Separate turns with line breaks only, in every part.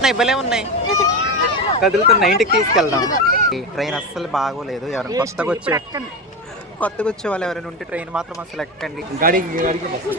ఉన్నాయి భలే ఉన్నాయి. కదులుతున్న ఇంటికి తీసుకెళ్దాం. ఈ ట్రైన్ అస్సలు బాగోలేదు ఎవరైనా కొత్తగా వచ్చే కొత్తగా వచ్చే వాళ్ళు ఎవరైనా ఉంటే ట్రైన్ మాత్రం అసలు ఎక్కండి.
గాడికి గాడికి bus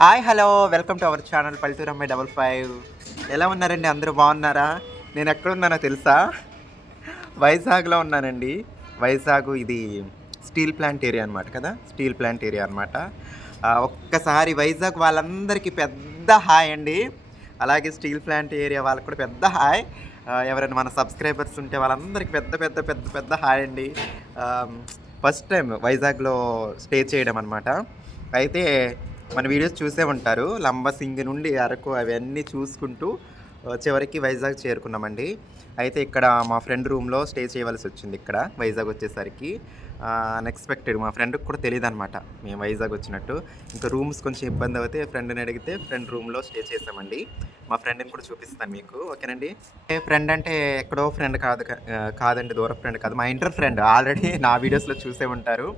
hi hello. Welcome to our channel పల్లెటూరు అమ్మాయి డబల్ ఫైవ్. ఎలా ఉన్నారండి? అందరూ బాగున్నారా? నేను ఎక్కడున్నానో తెలుసా? వైజాగ్లో ఉన్నానండి. వైజాగ్ ఇది స్టీల్ ప్లాంట్ ఏరియా అనమాట కదా? స్టీల్ ప్లాంట్ ఏరియా అనమాట ఒక్కసారి వైజాగ్ వాళ్ళందరికీ పెద్ద హాయ్ అండి. అలాగే స్టీల్ ప్లాంట్ ఏరియా వాళ్ళకి కూడా పెద్ద హాయ్. ఎవరైనా మన సబ్స్క్రైబర్స్ ఉంటే వాళ్ళందరికీ పెద్ద పెద్ద పెద్ద పెద్ద హాయ్ అండి. ఫస్ట్ టైం వైజాగ్లో స్టే చేయడం అనమాట అయితే మన వీడియోస్ చూసే ఉంటారు. లంబసింగి నుండి అరకు అవన్నీ చూసుకుంటూ చివరికి వైజాగ్ చేరుకున్నామండి. అయితే ఇక్కడ మా ఫ్రెండ్ రూమ్లో స్టే చేయవలసి వచ్చింది ఇక్కడ. వైజాగ్ వచ్చేసరికి. అన్ఎక్స్పెక్టెడ్ మా ఫ్రెండ్కి కూడా తెలియదు అనమాట మేము వైజాగ్ వచ్చినట్టు. ఇంకా రూమ్స్ కొంచెం ఇబ్బంది అవుతే ఫ్రెండ్ని అడిగితే ఫ్రెండ్ రూమ్లో స్టే చేసామండి మా ఫ్రెండ్ని కూడా చూపిస్తాను మీకు. ఓకేనండి? ఫ్రెండ్ అంటే ఎక్కడో ఫ్రెండ్ కాదు కాదండి దూర ఫ్రెండ్ కాదు. మా ఇంటర్ ఫ్రెండ్ ఆల్రెడీ నా వీడియోస్లో చూసే ఉంటారు.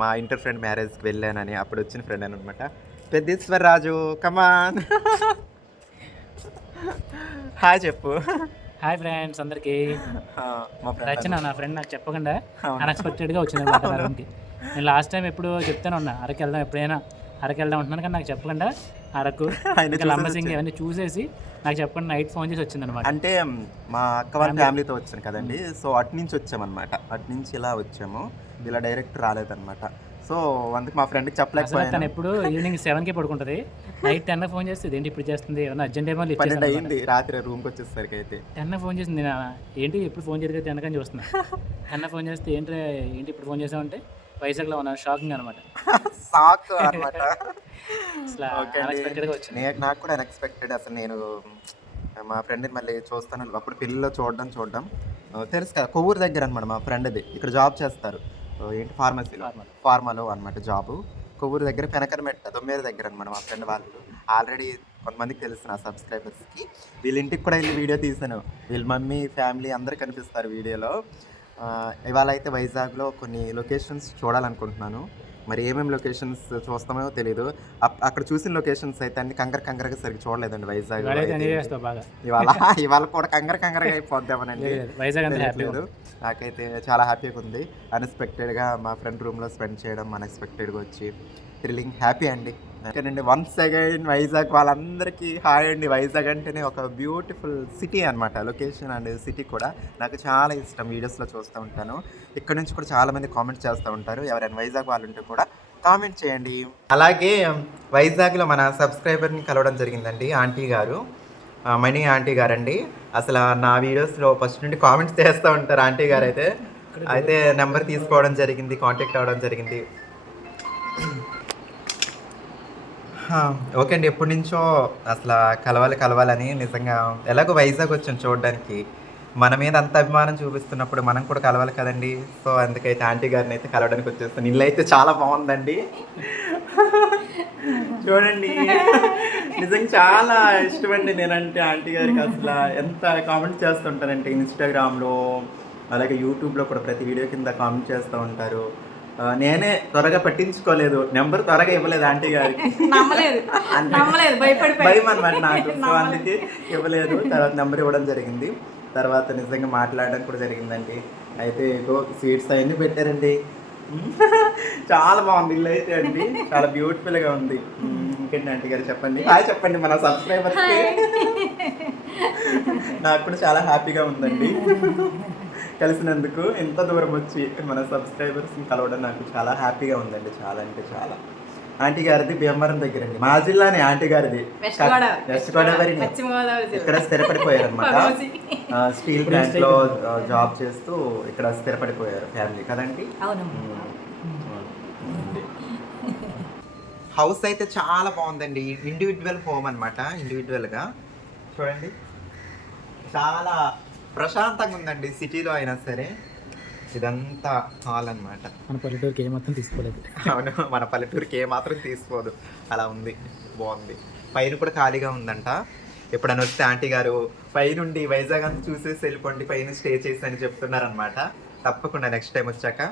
మా ఇంటర్ ఫ్రెండ్ మ్యారేజ్కి వెళ్ళానని అప్పుడు వచ్చిన ఫ్రెండ్ అనమాట పెద్దీశ్వర్ రాజు కమాన్ హాయ్ చెప్పు.
హాయ్ ఫ్రెండ్స్ అందరికి. రచన నా ఫ్రెండ్ నాకు చెప్పకుండా
అవును.
అన్ఎక్స్పెక్టెడ్గా వచ్చింది అనమాట నేను లాస్ట్ టైం ఎప్పుడు చెప్తానే ఉన్నా అరకు వెళ్దాం ఎప్పుడైనా అరకు వెళ్దాం ఉంటున్నాను కానీ నాకు చెప్పకుండా అరకు లంబసింగి అవన్నీ చూసేసి నాకు చెప్పకుండా నైట్ ఫోన్ చేసి వచ్చింది అనమాట.
అంటే మా అక్క వాళ్ళ ఫ్యామిలీతో వచ్చాను కదండి. సో అటు నుంచి వచ్చామన్నమాట. అటు నుంచి ఇలా వచ్చాము. ఇలా డైరెక్ట్ రాలేదన్నమాట. సో అందుకు మా ఫ్రెండ్కి
అసలు తను
చెప్పలేకపోయాను
ఎప్పుడు ఈవినింగ్ సెవెన్కి పడుకుంటది. నైట్ టెన్ ఫోన్ చేస్తుంది ఏంటి ఇప్పుడు చేస్తుంది? ఏమన్నా అర్జెంట్ ఏమో
పన్నెండు అయింది రాత్రి రూమ్కి వచ్చేసరికి అయితే.
టెన్ ఫోన్ చేసింది నేను ఏంటి ఎప్పుడు ఫోన్ చేయదు టెన్ కానీ చూస్తున్నా. టెన్ ఫోన్ చేస్తే ఏంటి ఏంటి ఇప్పుడు ఫోన్ చేసామంటే వైజాగ్లో ఉన్నా షాకింగ్ అనమాట
సాక్ అనమాట నాకు కూడా అన్ఎక్స్పెక్టెడ్ అసలు నేను మా ఫ్రెండ్ని మళ్ళీ చూస్తాను. అప్పుడు పెళ్ళిలో చూడడం చూడడం. తెలుసు కదా కొవ్వూరు దగ్గర అనమాట మా ఫ్రెండ్ది ఇక్కడ జాబ్ చేస్తారు. ఏంటి? ఫార్మసీలో. ఫార్మాలో అనమాట జాబు. కొవ్వూరు దగ్గర పెనకరమెట్ట తొమ్మిది దగ్గర అనమాట మా ఫ్రెండ్ వాళ్ళు. ఆల్రెడీ కొంతమందికి తెలుసు నా సబ్స్క్రైబర్స్కి వీళ్ళ ఇంటికి కూడా వెళ్ళి వీడియో తీసాను. వీళ్ళ మమ్మీ ఫ్యామిలీ అందరు కనిపిస్తారు వీడియోలో. ఇవాళ అయితే వైజాగ్లో కొన్ని లొకేషన్స్ చూడాలనుకుంటున్నాను. మరి ఏమేమి లొకేషన్స్ చూస్తామో తెలియదు అక్కడ చూసిన లొకేషన్స్ అయితే అన్ని కంకర కంకరగా సరిగ్గా చూడలేదండి వైజాగ్ ఇవాళ ఇవాళ కూడా కంకర కంకరగా అయిపోద్దామనండి.
వైజాగ్
నాకైతే చాలా హ్యాపీగా ఉంది. అన్ఎక్స్పెక్టెడ్గా మా ఫ్రెండ్ రూమ్లో స్పెండ్ చేయడం అన్ఎక్స్పెక్టెడ్గా వచ్చి థ్రిల్లింగ్ హ్యాపీ అండి. ఓకేనండి వన్స్ అగైన్ వైజాగ్ వాళ్ళందరికీ హాయ్ అండి. వైజాగ్ అంటేనే ఒక బ్యూటిఫుల్ సిటీ అనమాట లొకేషన్ అండ్ సిటీ కూడా. నాకు చాలా ఇష్టం వీడియోస్లో చూస్తూ ఉంటాను. ఇక్కడ నుంచి కూడా చాలామంది కామెంట్ చేస్తూ ఉంటారు. ఎవరైనా వైజాగ్ వాళ్ళు ఉంటే కూడా కామెంట్ చేయండి. అలాగే వైజాగ్లో మన సబ్స్క్రైబర్ని కలవడం జరిగిందండి ఆంటీ గారు. మణి ఆంటీ గారండి. అసలు నా వీడియోస్లో ఫస్ట్ నుండి కామెంట్స్ చేస్తూ ఉంటారు ఆంటీ గారు అయితే. అయితే నెంబర్ తీసుకోవడం జరిగింది కాంటాక్ట్ అవ్వడం జరిగింది. ఓకే అండి. ఎప్పటి నుంచో అసలు కలవాలి కలవాలని నిజంగా ఎలాగో వైజాగ్ వచ్చాను చూడడానికి. మన మీద అంత అభిమానం చూపిస్తున్నప్పుడు మనం కూడా కలవాలి కదండి. సో అందుకైతే ఆంటీ గారిని అయితే కలవడానికి వచ్చేస్తాను ఇల్లు అయితే చాలా బాగుందండి. చూడండి. నిజంగా చాలా ఇష్టమండి నేనంటే ఆంటీ గారికి అసలు. ఎంత కామెంట్ చేస్తుంటానంటే ఇన్స్టాగ్రామ్లో అలాగే యూట్యూబ్లో కూడా ప్రతి వీడియో కింద కామెంట్ చేస్తూ ఉంటారు. నేనే త్వరగా పట్టించుకోలేదు. నెంబర్ త్వరగా ఇవ్వలేదు ఆంటీ గారికి.
నమ్మలేదు.
అంటే
నమ్మలేదు. భయపడిపోయి
భయం అనమాట నాకు. సో అందుకే ఇవ్వలేదు. తర్వాత నెంబర్ ఇవ్వడం జరిగింది. తర్వాత నిజంగా మాట్లాడడం కూడా జరిగిందండి. అయితే ఏదో స్వీట్స్ అవన్నీ పెట్టారండి. చాలా బాగుంది. ఇల్లు అయితే అండి. చాలా బ్యూటిఫుల్గా ఉంది. ఇంకేంటి ఆంటీ గారు చెప్పండి? హాయ్ చెప్పండి మన సబ్స్క్రైబర్స్ నాకు కూడా చాలా హ్యాపీగా ఉందండి. కలిసినందుకు ఎంత దూరం వచ్చి మన సబ్స్క్రైబర్స్ కలవడం నాకు చాలా హ్యాపీగా ఉందండి. చాలా అంటే చాలా. ఆంటీ గారిది భీమవరం దగ్గర అండి మా జిల్లానే ఆంటీ గారిది.
వెస్ట్ గోదావరి.
ఇక్కడ స్థిరపడిపోయారు అనమాట. స్టీల్ ప్లాంట్లో జాబ్ చేస్తూ ఇక్కడ స్థిరపడిపోయారు ఫ్యామిలీ. కదండి? హౌస్ అయితే చాలా బాగుందండి. ఇండివిజువల్ హోమ్ అనమాట ఇండివిజువల్గా చూడండి. చాలా ప్రశాంతంగా ఉందండి. సిటీలో అయినా సరే ఇదంతా హాల్ అన్నమాట.
మన పల్లెటూరుకి ఏ మొత్తం తీసుకోలేదు.
అవును మన పల్లెటూరుకి ఏ మాత్రం తీసుకోదు. అలా ఉంది. బాగుంది. పైన కూడా ఖాళీగా ఉందంట. ఎప్పుడైనా వస్తే ఆంటీ గారు పైనుండి వైజాగ్ అంతా చూసేసి వెళ్ళిపోండి పైన స్టే చేసి అని చెప్తున్నారనమాట తప్పకుండా నెక్స్ట్ టైం వచ్చాక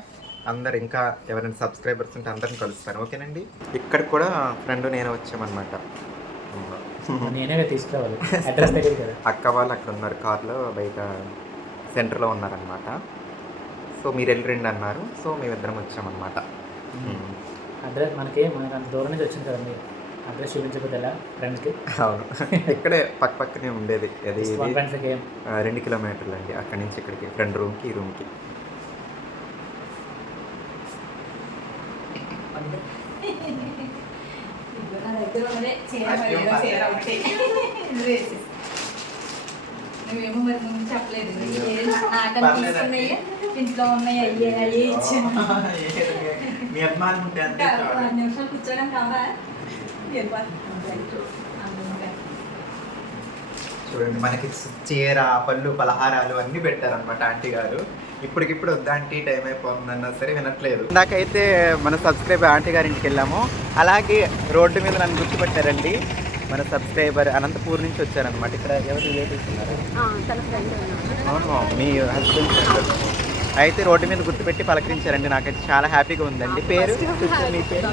అందరు ఇంకా ఎవరైనా సబ్స్క్రైబర్స్ ఉంటే అందరిని కలుస్తాను ఓకేనండి? ఇక్కడ కూడా ఫ్రెండ్ నేను వచ్చామన్నమాట.
నేనే తీసుకురావాలి. అడ్రస్ దగ్గర కదా.
అక్క వాళ్ళు అక్కడ ఉన్నారు కార్లో బయట సెంటర్లో ఉన్నారనమాట సో మీరు వెళ్ళి రండి అన్నారు. సో మేమిద్దరం వచ్చామన్నమాట.
అడ్రస్ మనకి మనకి అంత దూరం నుంచి వచ్చింది కదా మీరు అడ్రస్ చూపించకపోతే ఎలా ఫ్రెండ్స్కి?
అవును. ఇక్కడే పక్క పక్కనే ఉండేది. అది రెండు కిలోమీటర్లు అండి. అక్కడి నుంచి ఇక్కడికి ఫ్రెండ్ రూమ్కి ఈ రూమ్కి
నా దగ్గర ఉన్నదే చీర మరి ఏదో చీర ఒకటి. డ్రెస్సెస్. నువ్వేమో మరి ముందు చెప్పలేదు ఇంట్లో ఉన్నాయి అయ్యే అయ్యే ఇచ్చాను
మీ అభిమానం ఉంటే అంతే.
ఐదు నిమిషాలు కూర్చోడం కావా
చూడండి మనకి చీర పళ్ళు పలహారాలు అన్నీ పెట్టారనమాట ఆంటీ గారు ఇప్పటికిప్పుడు వద్దా ఆంటీ టైం అయిపోతుందన్నా సరే వినట్లేదు. నాకైతే మన సబ్స్క్రైబర్ ఆంటీ గారి ఇంటికి వెళ్ళాము. అలాగే రోడ్డు మీద నన్ను గుర్తుపెట్టారండి. మన సబ్స్క్రైబర్ అనంతపూర్ నుంచి వచ్చారనమాట ఇక్కడ ఎవరు రిలేటివ్స్ ఉన్నారు?
తన ఫ్రెండ్
అవును మీ హస్బెండ్. అయితే రోడ్డు మీద గుర్తుపెట్టి పలకరించారండి. నాకైతే చాలా హ్యాపీగా ఉందండి. పేరు? మీ పేరు?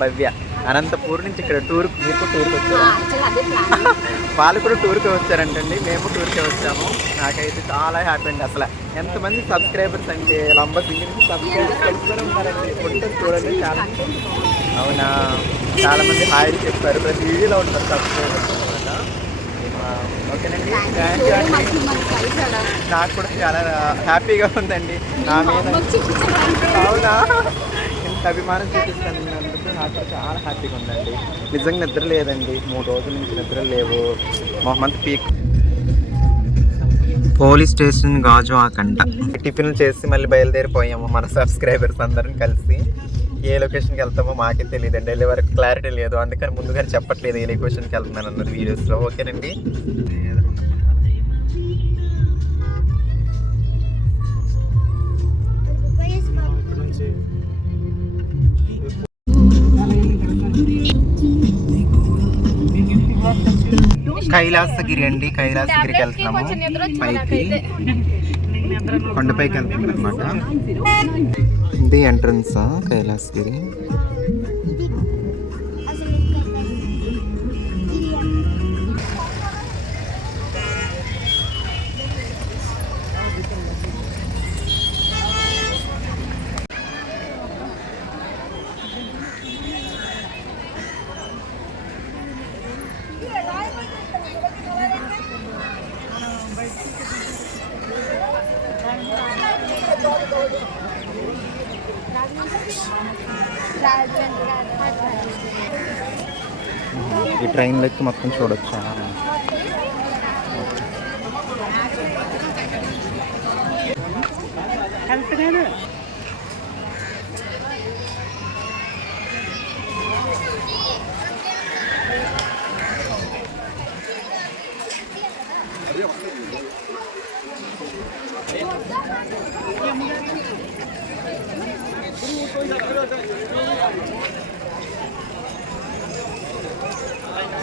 భవ్య. అనంతపూర్ నుంచి ఇక్కడ టూర్ మీకు టూర్కి వచ్చారు? వాళ్ళు కూడా టూర్కి వచ్చారంటండి మేము టూర్కి వచ్చాము. నాకైతే చాలా హ్యాపీ అండి అసలు. ఎంతమంది సబ్స్క్రైబర్స్ అంటే లంబ సింగిల్ సబ్స్క్రైబర్స్ తెలుసుకొని ఉన్నారండి ఉంటుంది చూడండి చాలా అవునా? చాలా మంది హాయ్ చెప్పారు. ప్రతి వీడియోలో ఉంటారు సబ్స్క్రైబర్స్ అనమాట. ఓకేనండి. థ్యాంక్ యూ అండి. నాకు కూడా చాలా హ్యాపీగా ఉందండి. నా మీద అవునా? ఇంత అభిమానం చూపిస్తున్నందుకు కూడా చాలా హ్యాపీగా ఉందండి. నిజంగా నిద్ర లేదండి. మూడు రోజుల నుంచి నిద్ర లేవు. మొహమ్మద్ పీక్. పోలీస్ స్టేషన్ గాజు ఆకంట టిఫిన్లు చేసి మళ్ళీ బయలుదేరిపోయాము మన సబ్స్క్రైబర్స్ అందరం కలిసి. ఏ లొకేషన్కి వెళ్తామో మాకే తెలియదండి. వెళ్ళే వరకు క్లారిటీ లేదు. అందుకని ముందుగానే చెప్పట్లేదు ఏ లొకేషన్కి వెళ్తున్నాను అన్నది వీడియోస్లో. ఓకేనండి? కైలాసగిరి అండి కైలాసగిరికి వెళ్తున్నాము. పైకి కొండపైకి వెళ్తున్నాం అనమాట ఇది ఎంట్రన్స్? కైలాసగిరి. ఈ ట్రైన్లో ఎక్కి మొత్తం చూడొచ్చా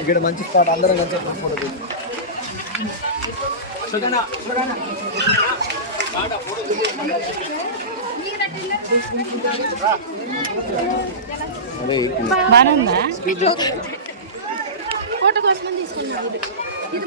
ఇక్కడ మంచి స్పాట్ అందరం మంచి ఫోటో
ఫోటో కోసం తీసుకున్నాను ఇది.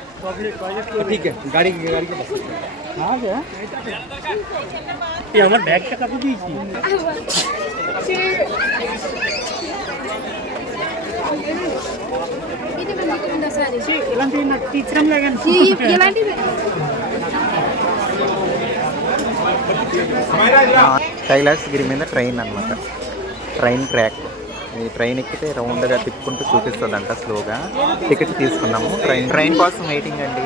ठीक है गाड़ी गाड़ी के पास
हाँ क्या
ये
हमारे మీద ట్రైన్ అనమాట ట్రైన్ ట్రాక్ ఈ ట్రైన్ ఎక్కితే రౌండ్గా తిప్పుకుంటూ చూపిస్తుందంట స్లోగా టికెట్ తీసుకున్నాము. ట్రైన్ ట్రైన్ కోసం వెయిటింగ్ అండి.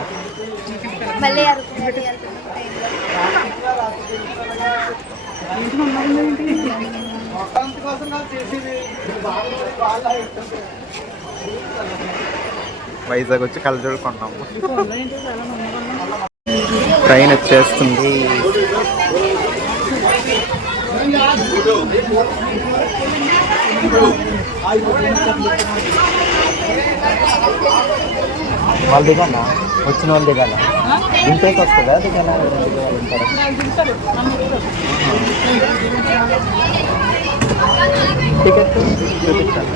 వైజాగ్ వచ్చి కలజోడు కొన్నాము. ట్రైన్ వచ్చేస్తుంది. వాళ్ళు దిగాల? వచ్చిన వాళ్ళు దిగాల? ఇంటికి వస్తుందా దిగాల? టికెట్? చూపించాలి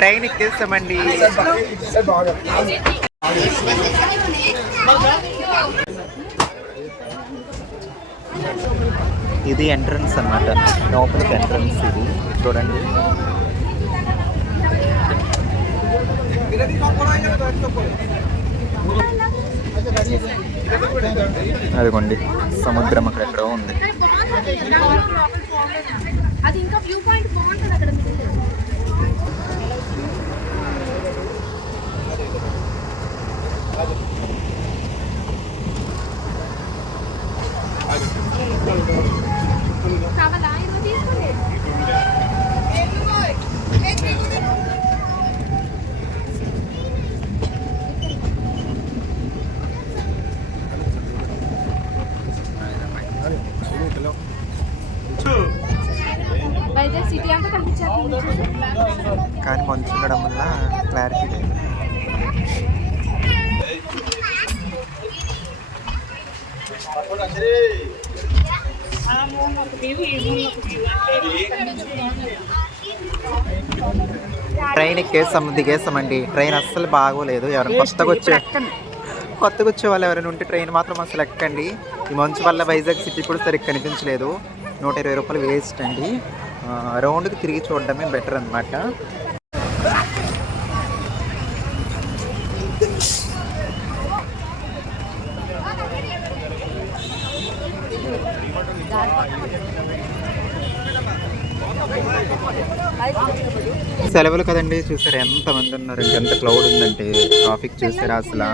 ట్రైన్ ఎక్కేస్తామండి. ఇది ఎంట్రన్స్ అనమాట లోపలికి ఎంట్రన్స్ ఇది. చూడండి. అదిగోండి. సముద్రం అక్కడ ఎక్కడో ఉంది.
అది ఇంకా వ్యూ పాయింట్ బాగుంటుంది అక్కడ. మీరు కావాలా ఇదిగో తీసుకోండి వైజాగ్ సిటీ అంతా కనిపించేస్తుంది
కానీ మంచు ఉండడం వల్ల క్లారిటీ లేదు ట్రైన్ ఎక్కేస్తాం దిగేస్తామండి. ట్రైన్ అస్సలు బాగోలేదు. ఎవరైనా కొత్తగా వచ్చే కొత్తగా వచ్చే వాళ్ళు ఎవరైనా ఉంటే ట్రైన్ మాత్రం అసలు ఎక్కండి. ఈ మంచు వల్ల వైజాగ్ సిటీ కూడా సరిగ్గా కనిపించలేదు. నూట ఇరవై రూపాయలు వేస్ట్ అండి. రౌండ్కి తిరిగి చూడడమే బెటర్ అనమాట సెలవులు కదండి చూసారు? ఎంత మంది ఉన్నారు ఎంత క్లౌడ్ ఉందంటే ట్రాఫిక్ చూసారా అసలు.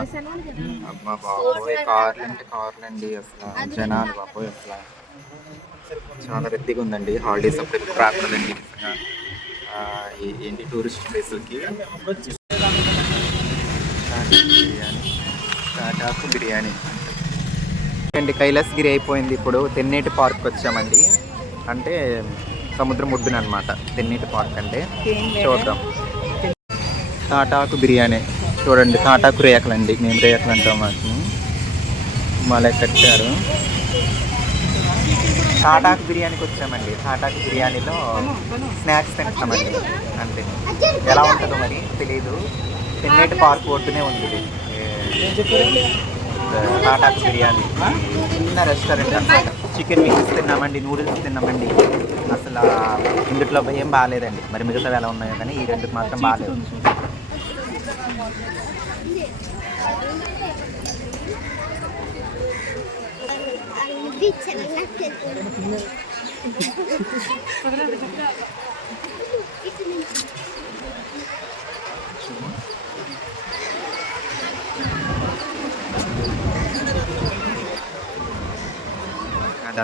అమ్మా బాబోయ్ కార్లు అంటే కార్లు అండి అసలు. జనాలు బాబోయ్ అసలు. చాలా రద్దీగా ఉందండి. హాలిడేస్ అప్పుడు రాకూడదండి. ఏంటి టూరిస్ట్ ప్లేసులకి? బిర్యానీ టాటాకు బిర్యానీ. అండి కైలాసగిరి అయిపోయింది. ఇప్పుడు తెన్నేటి పార్క్ వచ్చామండి. అంటే సముద్రం ఒడ్డున అనమాట తెన్నేటి పార్క్ అంటే. చూద్దాం. తాటాకు బిర్యానీ. చూడండి తాటాకు రేకలు అండి మేము రేకలు అంటాం వాటిని మళ్ళీ కట్టారు తాటాకు బిర్యానీకి వచ్చామండి. తాటాకు బిర్యానీలో స్నాక్స్ తింటామండి అంతే. ఎలా ఉంటుందో మరి తెలియదు తెన్నేటి పార్క్ ఒడ్డునే ఉంది. తాటాకు బిర్యానీ చిన్న రెస్టారెంట్ అనమాట చికెన్ వింగ్స్ తిన్నామండి నూడిల్స్ తిన్నామండి. అసలు ఇందుట్లో ఏం బాగాలేదండి. మరి మిగతా ఎలా ఉన్నాయో కానీ ఈ రెండుకి మాత్రం బాగాలేదు.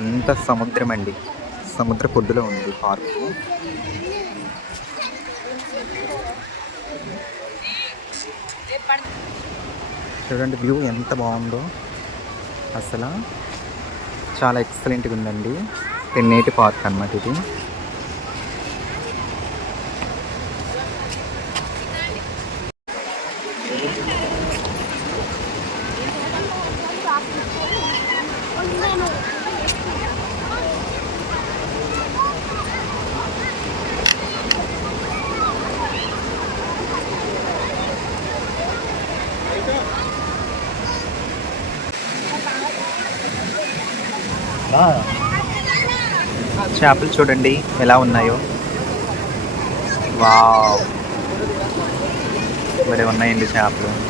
అదంతా సముద్రం అండి సముద్ర పొద్దులో ఉంది పార్కు. చూడండి వ్యూ ఎంత బాగుందో. అసలు చాలా ఎక్సలెంట్గా ఉందండి. తెన్నేటి పార్క్ అన్నమాట ఇది. చేపలు చూడండి ఎలా ఉన్నాయో. వావ్. మరి ఉన్నాయండి చేపలు.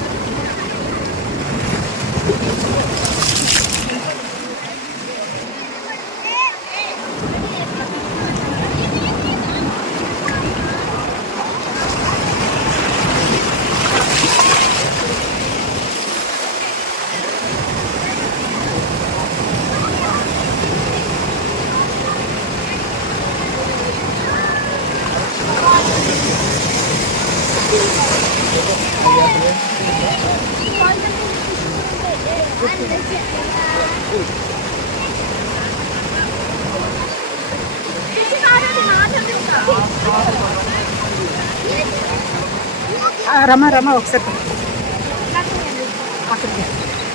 రమ రమ ఒకసారి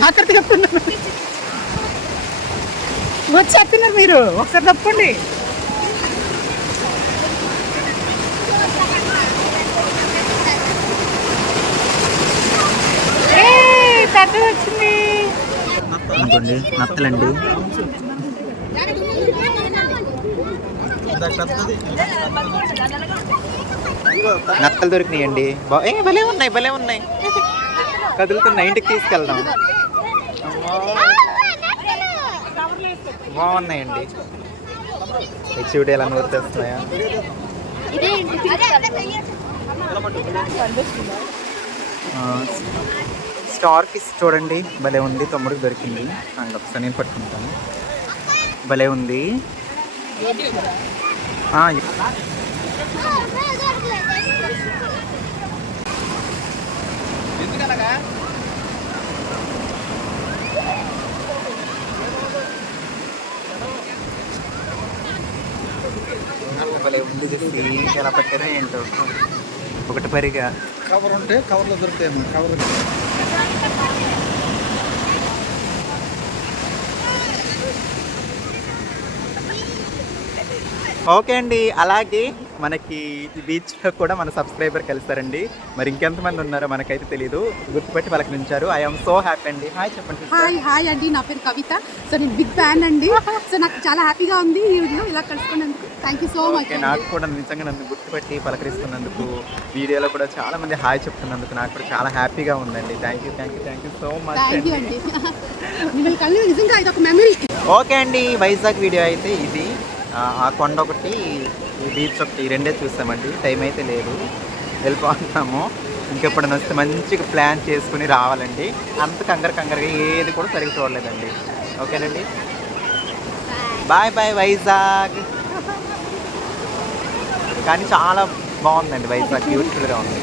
అక్కడికి చెప్తున్నారు. వచ్చి చెప్తున్నారు మీరు. ఒకసారి తప్పండి వచ్చింది.
ఇంకోండి నత్తలండి. నత్తలు దొరికినాయండి. బా ఏ భలే ఉన్నాయి భలే ఉన్నాయి. కదులుతున్నాయి ఇంటికి తీసుకెళ్దాం. బాగున్నాయండి. ఈ చూడు ఎలా నూరుతేస్తున్నాయా. స్టార్ ఫిష్ చూడండి. భలే ఉంది తమ్ముడికి దొరికింది. అండ్ ఒకసారి నేను పట్టుకుంటాను. భలే ఉంది. భలే ఉంది ఎలా పట్టారో ఏంటో. ఒకటి పరిగా.
కవర్ ఉంటే కవర్లో దొరుకుతాయి కవర్
ఓకే అండి అలాగే. మనకి బీచ్లో కూడా మన సబ్స్క్రైబర్ కలిసారండి మరి ఇంకెంతమంది ఉన్నారో మనకైతే తెలియదు గుర్తుపెట్టి వాళ్ళకి నుంచారు. ఐఎమ్ సో హ్యాపీ అండి. హాయ్ చెప్పండి.
హాయ్ హాయ్ అండి. నా పేరు కవిత. సో నేను బిగ్ ఫ్యాన్ అండి. సో నాకు చాలా హ్యాపీగా ఉంది ఈ వీడియో ఇలా కలుసుకున్నందుకు. థ్యాంక్ యూ సో మచ్
నాకు కూడా నిజంగా నన్ను గుర్తుపెట్టి పలకరిస్తున్నందుకు వీడియోలో కూడా చాలా మంది హాయ్ చెప్తున్నందుకు నాకు కూడా చాలా హ్యాపీగా ఉందండి. Thank you thank you thank you so much
thank you
అండి.
మిమ్మల్ని కలిసి నిజంగా ఇది ఒక మెమరీ
ఓకే అండి. వైజాగ్ వీడియో అయితే ఇది. ఆ, కొండ ఒకటి బీచ్ ఒకటి ఈ రెండే చూసామండి. టైం అయితే లేదు. వెళ్ళిపోతున్నాము. ఇంకెప్పుడు వస్తే మంచిగా ప్లాన్ చేసుకుని రావాలండి. అంత కంగారు కంగారుగా ఏది కూడా సరిగ్గా చూడలేదండి. ఓకేనండి? బాయ్ బాయ్ వైజాగ్ కానీ చాలా బాగుందండి వైజాగ్ బ్యూటిఫుల్గా ఉంది.